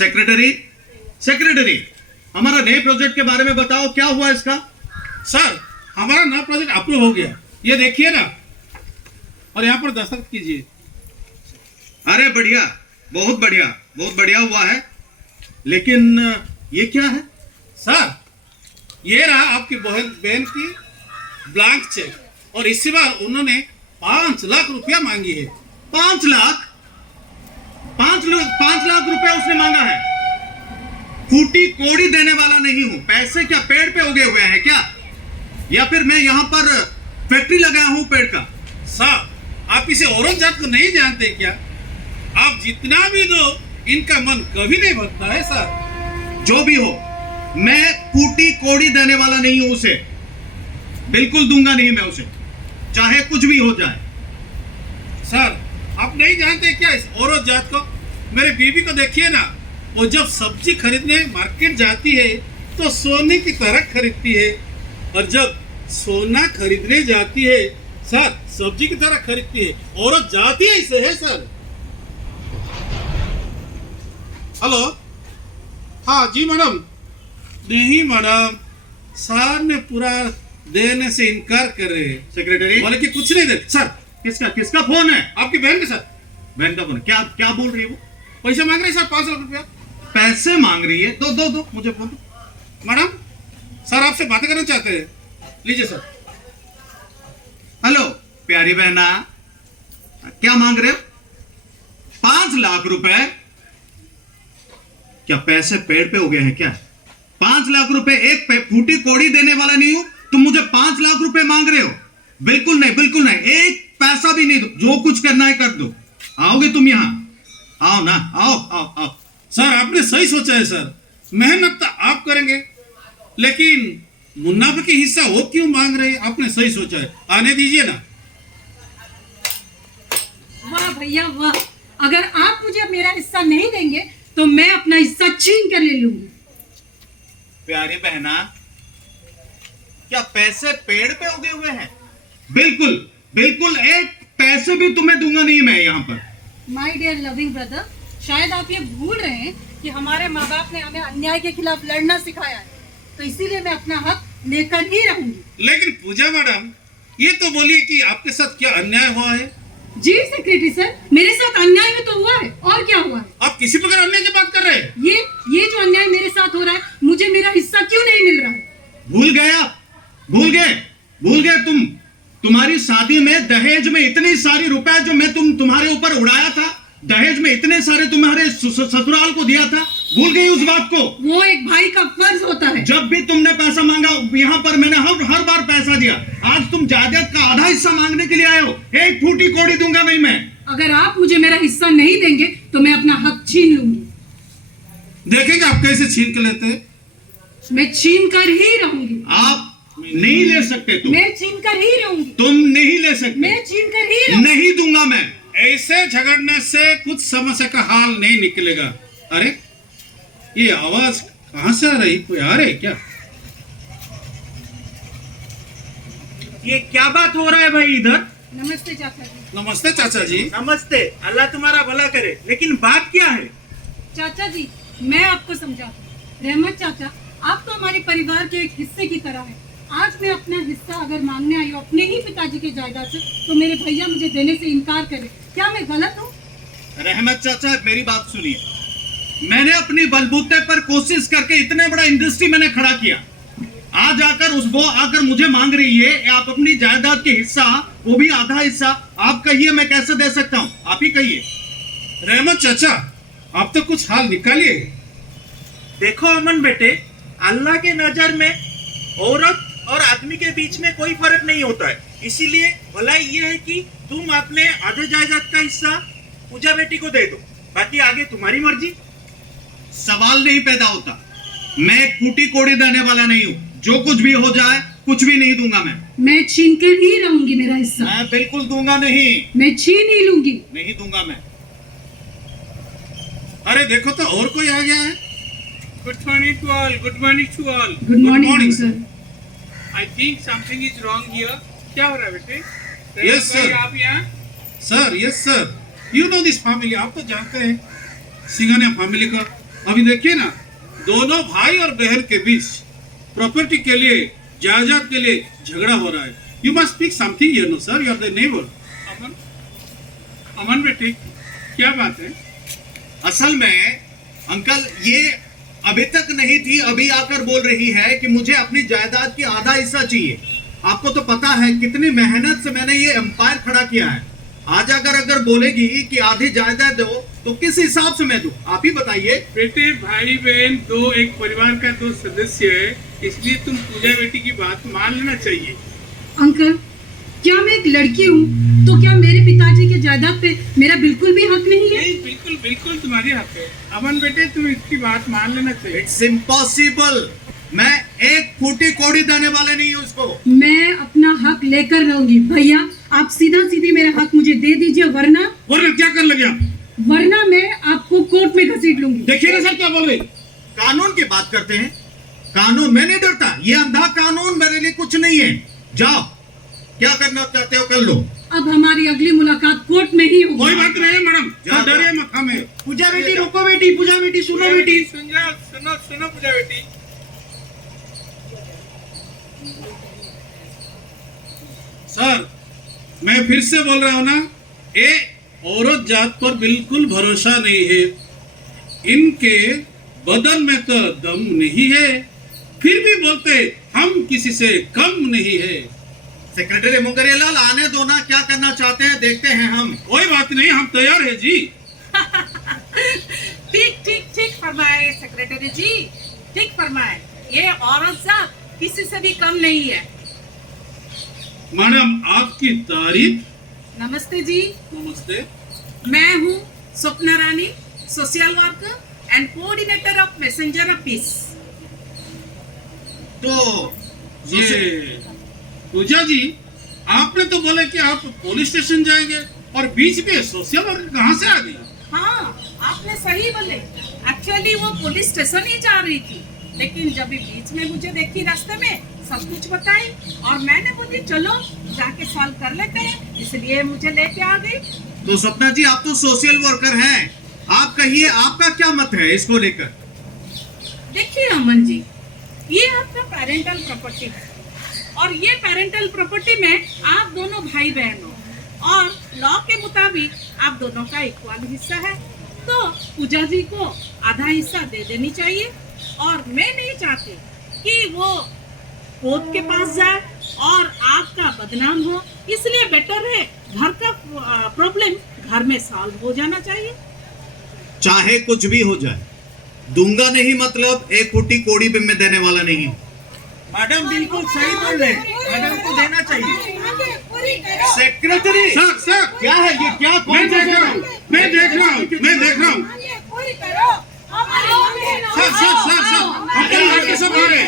Secretary, secretary, हमारा नए project के बारे में बताओ, क्या हुआ इसका? सर, हमारा नया प्रोजेक्ट अप्रूव हो गया, ये देखिए ना, और यहाँ पर दस्तखत कीजिए। अरे बढ़िया, बहुत बढ़िया, बहुत बढ़िया हुआ है। लेकिन ये क्या है? सर, ये रहा आपकी बहन की ब्लैंक चेक, और इसी बार उन्होंने 5 लाख रुपया मांगी है। 5 लाख? 5 लाख रुपया उसने मांगा है? फूटी कोड़ी देने वाला नहीं हूं। पैसे क्या पेड़ पे उगे हुए हैं क्या? या फिर मैं यहाँ पर फैक्ट्री लगाया हूं पेड़ का? सर, आप इसे औरंगजेब को नहीं जानते क्या? आप जितना भी दो, इनका मन कभी नहीं भरता है सर। जो भी हो, मैं फूटी कोड़ी देने वाला नहीं हूं उसे। बिल्कुल दूंगा नहीं मैं उसे, चाहे कुछ भी हो जाए। सर, आप नहीं जानते क्या इस औरंगजेब को? मेरे बीवी को देखिए ना, वो जब सब्जी खरीदने मार्केट जाती है तो सोने की तरह खरीदती है, और जब सोना खरीदने जाती है सर, सब्जी की तरह खरीदती है। औरत जाती ऐसे है सर। हेलो, हाँ जी मैडम। नहीं मैडम, सर ने पूरा देने से इनकार कर रहे हैं। सेक्रेटरी, बोले कि कुछ नहीं दे। सर, किसका फोन है? आपकी बहन के सर। बहन का फोन? क्या क्या बोल रही है वो? पैसे मांग रहे हैं सर, 5 लाख रुपया। पैसे मांग रही है? दो मुझे फोन। मैडम, सर आपसे बातें करना चाहते हैं, लीजिए सर। हेलो प्यारी बहना, क्या मांग रहे हो? 5 लाख रुपए? क्या पैसे पेड़ पे हो गए हैं क्या? 5 लाख रुपए, एक फूटी कोड़ी देने वाला नहीं हूं, तुम मुझे 5 लाख रुपए मांग रहे हो? बिल्कुल नहीं, बिल्कुल नहीं, एक पैसा भी नहीं दो। जो कुछ करना है कर दो। आओगे तुम यहां? आओ ना, आओ आओ आओ। सर, आपने सही सोचा है सर। मेहनत तो आप करेंगे, लेकिन मुनाफे की हिस्सा वो क्यों मांग रहे हैं? आपने सही सोचा है, आने दीजिए ना। वाह भैया वाह, अगर आप मुझे मेरा हिस्सा नहीं देंगे तो मैं अपना हिस्सा छीन कर ले लूंगी। प्यारी बहना, क्या पैसे पेड़ पे उगे हुए हैं? बिल्कुल बिल्कुल, एक पैसे भी तुम्हें दूंगा नहीं मैं यहाँ पर। माय डियर लविंग ब्रदर, शायद आप ये भूल रहे हैं कि हमारे माँ बाप ने हमें अन्याय के खिलाफ लड़ना सिखाया है, तो इसीलिए मैं अपना हक लेकर ही रहूंगी। लेकिन पूजा मैडम, ये तो बोलिए कि आपके साथ क्या अन्याय हुआ है? जी सेक्रेटरी सर, मेरे साथ अन्याय में तो हुआ है, और क्या हुआ है? आप किसी प्रकार अन्याय की बात कर रहे हैं? ये जो अन्याय मेरे साथ हो रहा है, मुझे मेरा हिस्सा क्यों नहीं मिल रहा है? भूल गए तुम। तुम्हारी शादी में दहेज में इतनी सारी रुपए जो मैं तुम्हारे ऊपर उड़ाया था, दहेज में इतने सारे तुम्हारे ससुराल को दिया था, भूल गई उस बात को? वो एक भाई का फर्ज होता है। जब भी तुमने पैसा मांगा यहाँ पर मैंने हर बार पैसा दिया। आज तुम जायदाद का आधा हिस्सा मांगने के लिए आए हो। एक फूटी कोड़ी दूंगा नहीं मैं। अगर आप मुझे मेरा हिस्सा नहीं देंगे तो मैं अपना हक छीन लूंगी। देखेंगे आप कैसे छीन के लेते हैं। मैं छीन कर ही रहूंगी। आप नहीं ले सकते। मैं छीन कर ही रहूंगी। तुम नहीं ले सकते। मैं छीन कर ही रहूंगी। नहीं दूंगा मैं। ऐसे झगड़ने से कुछ समस्या का हाल नहीं निकलेगा। अरे, ये आवाज कहां से आ रही? कोई आ रहा है क्या? ये क्या बात हो रहा है भाई इधर? नमस्ते चाचा जी। नमस्ते चाचा जी। नमस्ते, अल्लाह तुम्हारा भला करे। लेकिन बात क्या है? चाचा जी, मैं आपको समझाती हूँ। रहमत चाचा, आप तो हमारे परिवार के एक हिस्से की तरह है। आज मैं अपना हिस्सा अगर मांगने आई हूँ अपने ही पिताजी के जायदाद से, तो मेरे भैया मुझे देने से इनकार करे। क्या मैं गलत हूँ? रहमत चाचा, मेरी बात सुनिए। मैंने अपनी बलबूते पर कोशिश करके इतने बड़ा इंडस्ट्री मैंने खड़ा किया। आज आकर वो आकर मुझे मांग रही है आप अपनी जायदाद के हिस्सा, वो भी आधा हिस्सा। आप कहिए मैं कैसे दे सकता हूँ? आप ही कहिए। रहमत चाचा, आप तो कुछ हाल निकालिए। देखो अमन बेटे, अल्लाह के नजर में औरत और आदमी के बीच में कोई फर्क नहीं होता है। इसीलिए भलाई ये है कि तुम अपने आधे जायदाद का हिस्सा पूजा बेटी को दे दो, बाकी आगे तुम्हारी मर्जी। सवाल नहीं पैदा होता। मैं एक फूटी कोड़ी देने वाला नहीं हूँ। जो कुछ भी हो जाए, कुछ भी नहीं दूंगा मैं छीन कर ही रहूंगी मेरा हिस्सा। मैं बिल्कुल दूंगा नहीं। मैं छीन ही लूंगी। नहीं दूंगा मैं। अरे देखो तो और कोई आ गया है। Good morning to all. Good morning to all. Good morning morning, sir. I think something is wrong here. क्या हो रहा है बेटे? Yes, भाई, sir. आप यहाँ? Sir, yes sir, you know this family. आप तो जानते हैं सिंघानिया फैमिली का। अभी देखिए ना, दोनों भाई और बहन के बीच प्रॉपर्टी के लिए, जायदाद के लिए झगड़ा हो रहा है। You must speak something here, no sir, you are the neighbour. Aman, Aman बेटे, क्या बात है? असल में अंकल ये अभी तक नहीं थी, अभी आकर बोल रही है कि मुझे अपनी जायदाद की आधा हिस्सा चाहिए। आपको तो पता है कितनी मेहनत से मैंने ये एम्पायर खड़ा किया है। आज अगर बोलेगी कि आधी जायदाद दो तो किस हिसाब से मैं दूं? आप ही बताइए। बेटे, भाई बहन दो एक परिवार का दो सदस्य है, इसलिए तुम पूजा बेटी की बात मान लेना चाहिए। अंकल, क्या मैं एक लड़की हूँ तो क्या मेरे पिताजी के जायदाद पे मेरा बिल्कुल भी हक नहीं है? नहीं, बिल्कुल बिल्कुल तुम्हारी हक है। अमन बेटे, तुम इसकी बात मान लेना चाहिए। It's impossible. मैं एक फूटी कोड़ी देने वाले नहीं हूँ इसको। मैं अपना हक लेकर रहूंगी। भैया, आप सीधा सीधी मेरा हक मुझे दे दीजिए, वरना क्या कर लगे आप? वरना मैं आपको कोर्ट में घसीट लूंगी। देखिए ना सर क्या बोल रहे। कानून की बात करते हैं। कानून, मैं नहीं डरता। ये अंधा कानून मेरे लिए कुछ नहीं है। जाओ, क्या करना चाहते हो कर लो। अब हमारी अगली मुलाकात कोर्ट में ही होगी। कोई बात नहीं है मैडम, जाओ, डरिए मत हमें। पूजा बेटी रुको बेटी, पूजा बेटी सुनो बेटी। सुनो सुनो पूजा बेटी। सर, मैं फिर से बोल रहा हूँ ना, ये औरत जात पर बिल्कुल भरोसा नहीं है। इनके बदन में तो दम नहीं है, फिर भी बोलते हम किसी से कम नहीं है। सेक्रेटरी मुंगरियालाल, आने दो ना, क्या करना चाहते हैं देखते हैं हम। कोई बात नहीं, हम तैयार है जी। ठीक ठीक ठीक फरमाए सेक्रेटरी जी, ठीक फरमाए। ये औरत जात किसी से भी कम नहीं है। मैडम, आपकी तारीफ। नमस्ते जी, नमस्ते। मैं हूँ Swapna Rani, social worker and coordinator of messenger of peace. तो ये पूजा जी, आपने तो बोले कि आप पुलिस स्टेशन जाएंगे और बीच में सोशल वर्कर कहाँ से आ गई? हाँ, आपने सही बोले। एक्चुअली वो पुलिस स्टेशन ही जा रही थी, लेकिन जब भी बीच में मुझे देखी रास्ते में, सब कुछ बताई और मैंने बोली चलो जाके सॉल्व कर लेते हैं, इसलिए मुझे लेके आ गई। तो सपना जी, आप तो सोशल वर्कर हैं। आप कहिए, आपका क्या मत है इसको लेकर? देखिए अमन जी, ये आपका पेरेंटल प्रॉपर्टी है और ये पेरेंटल प्रॉपर्टी में आप दोनों भाई बहन हो और लॉ के मुताबिक आप दोनों का इक्वल हिस्सा है, तो पूजा जी को आधा हिस्सा दे देनी चाहिए। और मैं नहीं चाहती कि वो कोर्ट के पास जाए और आपका बदनाम हो, इसलिए बेटर है घर का प्रॉब्लम घर में सॉल्व हो जाना चाहिए। चाहे कुछ भी हो जाए, दूंगा नहीं मतलब एक फूटी कोड़ी पे मैं देने वाला नहीं हूँ। मैडम बिल्कुल सही बोल रहे हैं, मैडम को देना चाहिए। सेक्रेटरी, सर क्या है ये? क्या मैं कौन देख रहा हूँ, मैं देख रहा हूँ। सर, हमारी बात कैसे बाहर है?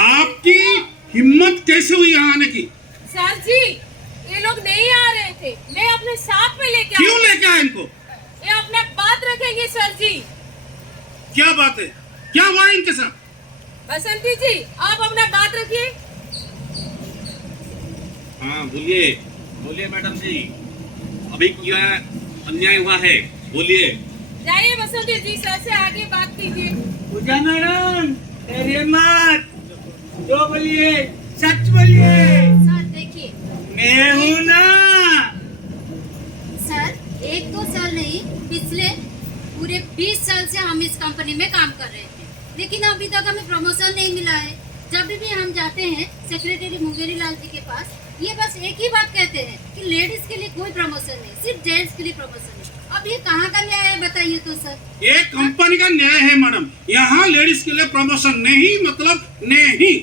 आपकी हिम्मत कैसे हुई यहाँ आने की? सर जी, ये लोग नहीं आ रहे थे, मैं अपने साथ में लेके क्यों लेके आए इनको? ये अपना बात रखेंगे सर जी। क्या बात है? क्या हुआ इनके साथ? बसंती जी, आप अपना बात रखिए। हाँ बोलिए, बोलिए मैडम जी, अभी क्या अन्याय हुआ है? बोलिए। जाइए बसंती जी, सर से आगे बात कीजिए। पूजा मैडम, डरिए मत, जो बोलिए सच बोलिए। सर देखिए, मैं हूँ ना। सर 1-2 साल नहीं, पिछले पूरे 20 साल से हम इस कंपनी में काम कर रहे थे, लेकिन अभी तक हमें प्रमोशन नहीं मिला है। जब भी हम जाते हैं सेक्रेटरी मुंगेरी लाल जी के पास, ये बस एक ही बात कहते हैं कि लेडीज के लिए कोई प्रमोशन नहीं, सिर्फ जेंट्स के लिए प्रमोशन है। अब ये कहाँ का न्याय है बताइए तो सर। ये कंपनी का न्याय है मैडम, यहाँ लेडीज के लिए प्रमोशन नहीं मतलब नहीं।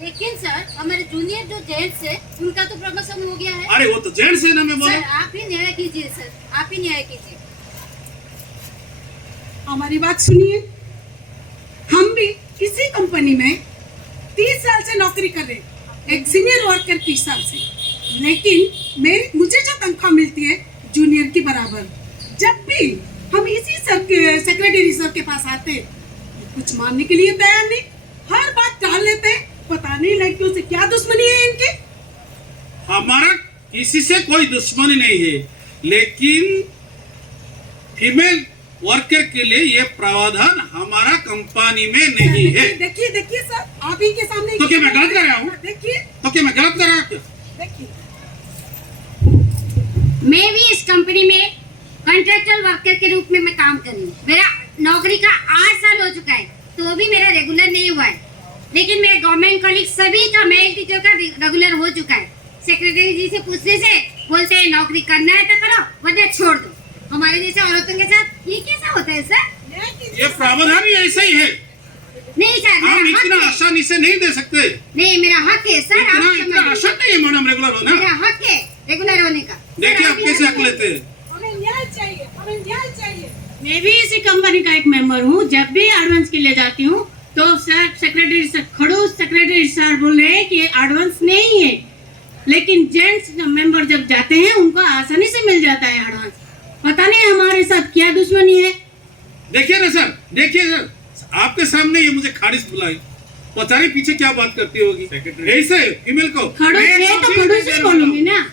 लेकिन सर हमारे जूनियर जो जेंट्स है उनका तो प्रमोशन हो गया है। अरे वो तो जेंट्स है ना, मैं बोला। सर आप ही न्याय कीजिए, सर आप ही न्याय कीजिए। हमारी बात सुनिए, हम भी इसी कंपनी में 30 साल से नौकरी कर रहे हैं, एक सीनियर वर्कर 30 साल से, लेकिन मुझे जो तनख्वाह मिलती है जूनियर की बराबर। जब भी हम इसी सर के सेक्रेटरी सर के पास आते हैं, कुछ मानने के लिए तैयार नहीं, हर बात टाल लेते हैं। पता नहीं लड़कियों से क्या दुश्मनी है इनकी। हमारा किसी से कोई दुश्मनी नहीं है, लेकिन फीमेल वर्कर के लिए ये प्रावधान हमारा कंपनी में नहीं है। देखिए देखिए सर, आप ही के सामने तो क्या मैं गलत कर रहा हूँ? देखिए तो क्या मैं गलत कर रहा हूँ? देखिए, मैं भी इस कंपनी में कॉन्ट्रैक्चुअल वर्कर के रूप में मैं काम कर रही हूँ। मेरा नौकरी का 8 साल हो चुका है, तो भी मेरा रेगुलर नहीं हुआ है। लेकिन मेरे गवर्नमेंट कॉलेज सभी का मेल टीचर का रेगुलर हो चुका है। सेक्रेटरी जी से पूछने से बोलते हैं नौकरी करना है तो करो, वरना छोड़ दो। हमारे जैसे औरतों के साथ ये कैसा होता है सर? ये प्रावधान ही ऐसा ही है। नहीं सर, हम मेरा हक इतना है। आसानी से नहीं दे सकते। नहीं, मेरा हक है सर। आप इतना इतना समझिए। आसान नहीं है मैडम रेगुलर होना। मेरा हक है रेगुलर होने का। देखिए सर, आप कैसे हक हक लेते हैं। हमें न्याय चाहिए, हमें न्याय चाहिए। मैं भी इसी कंपनी का एक मेंबर हूँ। जब भी एडवांस के लिए जाती हूँ तो सर सेक्रेटरी सर खड़ूस सेक्रेटरी सर बोल रहे हैं कि एडवांस नहीं है, लेकिन जेंट्स मेंबर जब जाते हैं उनको आसानी से मिल जाता है एडवांस। पता नहीं हमारे साथ क्या दुश्मनी है। देखिए ना सर, देखिए सर, आपके सामने ये मुझे खारिज बुलाई, पता नहीं पीछे क्या बात करती होगी। सेक्रेटरी। ऐसे फीमेल को खड़ूस मैं है तो कभी खड़ूस नहीं ही बोलूंगी ना।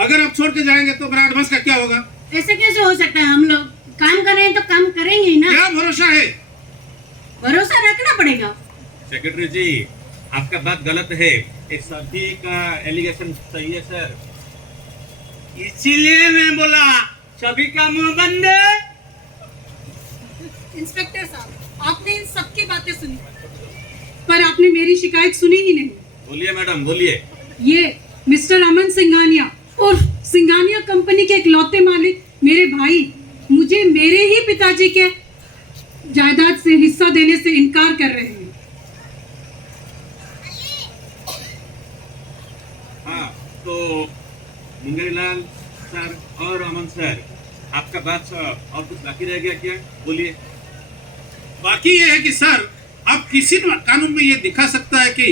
अगर आप छोड़ के जाएंगे तो मेरा एडवांस का क्या होगा? ऐसे कैसे हो सकता है? हम लोग काम कर रहे हैं तो काम करेंगे ही ना। क्या भरोसा है? भरोसा रखना पड़ेगा। सेक्रेटरी जी, आपका बात गलत है। ये सभी का एलिगेशन सही है सर। इसीलिए मैं बोला सभी का मुंह बंद है। इंस्पेक्टर साहब, आपने इन सबकी बातें सुनी, पर आपने मेरी शिकायत सुनी ही नहीं। बोलिए मैडम, बोलिए। ये मिस्टर अमन सिंघानिया और सिंघानिया कंपनी के इकलौते मालिक मेरे भाई मुझे मेरे ही पिताजी के जायदाद से हिस्सा देने से इनकार कर रहे हैं। हाँ, तो मुंगेरीलाल सर और अमन सर, आपका बात और कुछ बाकी रह गया क्या? बोलिए। बाकी ये है कि सर, आप किसी कानून में ये दिखा सकता है कि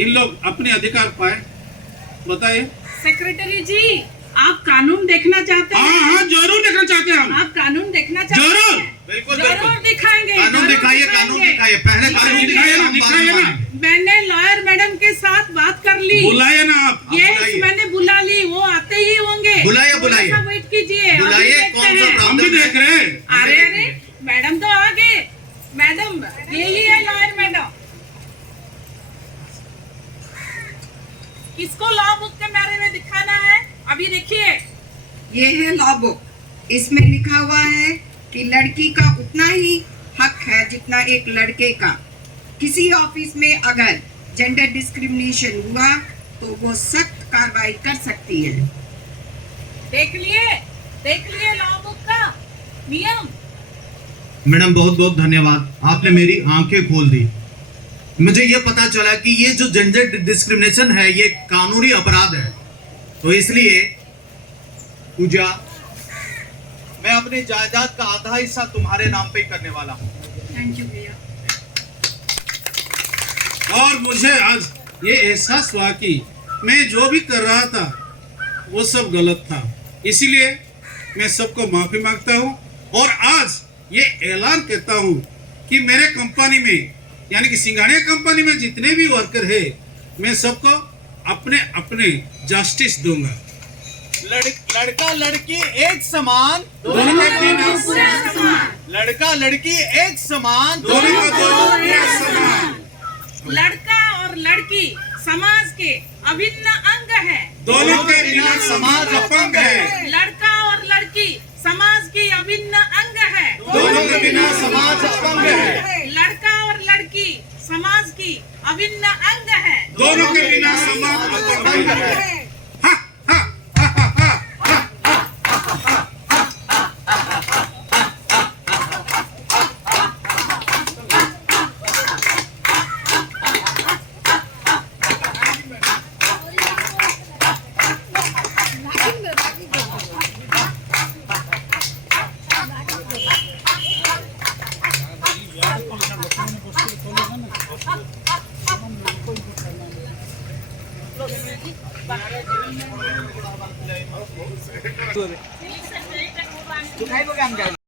इन लोग अपने अधिकार पाए? बताइए। सेक्रेटरी जी, आप कानून देखना चाहते हाँ हैं? हाँ, जरूर देखना चाहते हैं हम। आप कानून देखना चाहते जरूर। हैं? बिल्कुल, जरूर बिल्कुल। दिखाएंगे। कानून जरूर दिखाइए, कानून दिखाइए। पहले कानून दिखाइए ना, दिखाइए ना। मैंने लॉयर मैडम के साथ बात कर ली। बुलाइए ना आप। यस, मैंने बुला ली। वो आते ही होंगे। बुलाइए, थोड़ा बुलाइए। सा वेट कीजिए। अभी बुलाइए, देखते कौन सा हैं। हम भी देख रहे हैं। अरे अरे, मैडम तो आ गए। मैडम, यही है लॉयर मैडम। किसको लॉ बुक के बारे में दिखाना है? अभी देखिए। ये है लॉ बुक। इसमें लिखा हुआ है कि लड़की का उतना ही हक है जितना एक लड़के का। किसी ऑफिस में अगर जेंडर डिस्क्रिमिनेशन हुआ तो वो सख्त कार्रवाई कर सकती है। देख लिए लॉ बुक का नियम। मैडम बहुत बहुत धन्यवाद, आपने मेरी आंखें खोल दी। मुझे ये पता चला कि ये जो जेंडर डिस्क्रिमिनेशन है ये कानूनी अपराध है। तो इसलिए पूजा, मैं अपनी जायदाद का आधा हिस्सा तुम्हारे नाम पे ही करने वाला हूँ। थैंक यू भैया। और मुझे आज ये एहसास हुआ कि मैं जो भी कर रहा था वो सब गलत था। इसीलिए मैं सबको माफी मांगता हूँ और आज ये ऐलान करता हूँ कि मेरे कंपनी में यानी कि सिंघानिया कंपनी में जितने भी वर्कर है मैं सबको अपने अपने जस्टिस दूंगा। लड़का लड़की एक समान, दोनों का बिना लड़का लड़की एक समान, दोनों का दोनों एक समान। लड़का और लड़की समाज के अभिन्न अंग है। दोनों के बिना समाज अपंग है। लड़का और लड़की समाज की अभिन्न अंग है। दोनों के बिना समाज अपंग है। लड़का और लड़की समाज की अभिन्न अंग है। दोनों के बिना समाज अपंग है।